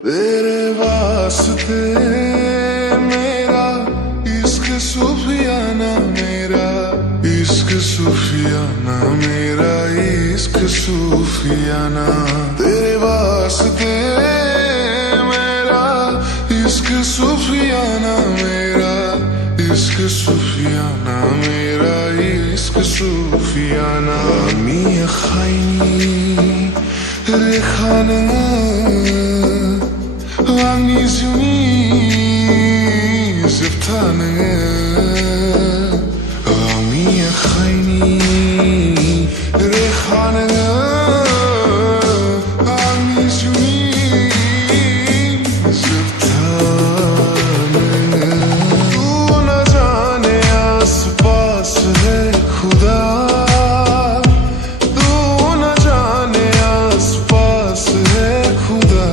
तेरे वास्ते मेरा इश्क सूफियाना, मेरा इश्क सूफियाना, मेरा इश्क सूफियाना। तेरे वास्ते मेरा इश्क सूफियाना, मेरा इश्क सूफियाना, मेरा इश्क सूफियाना। मिया खाइनी रेखाना आंनि जिउनि जोबथा नोङो, आंनि आखाइनि रेखा नोङो, आंनि जिउनि जोबथा नोङो। तू न जाने आस पास है खुदा, तू न जाने आस पास है खुदा।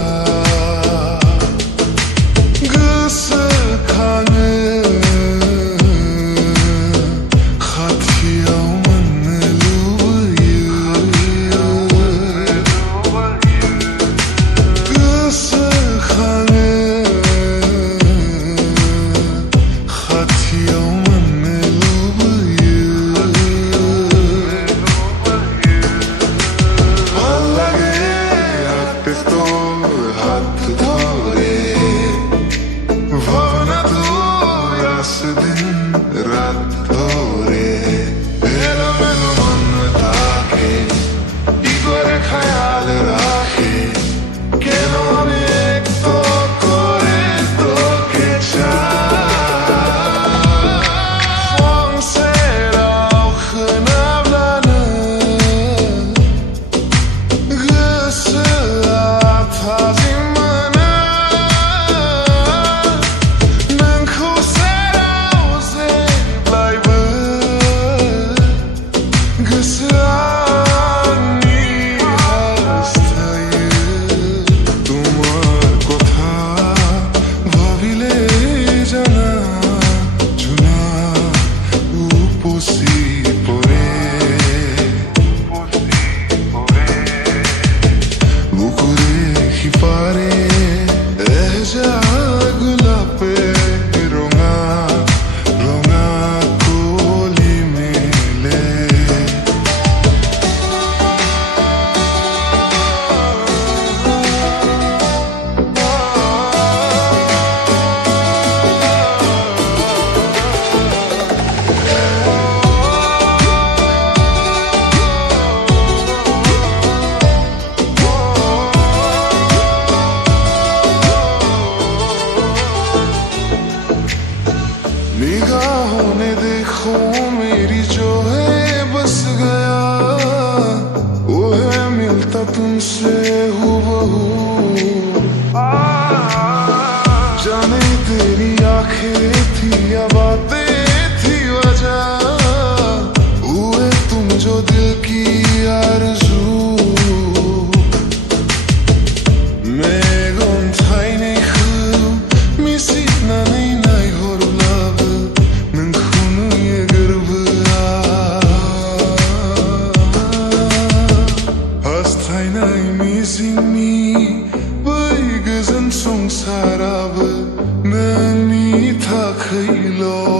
निगाहों ने देखो मेरी जो है बस गया, वो है मिलता तुमसे हूबहू। जाने तेरी आंखें थी या बातें थी वजह, हुए तुम जो दिल की आरज़ू। संसाराबो नोंनि थाखायल'।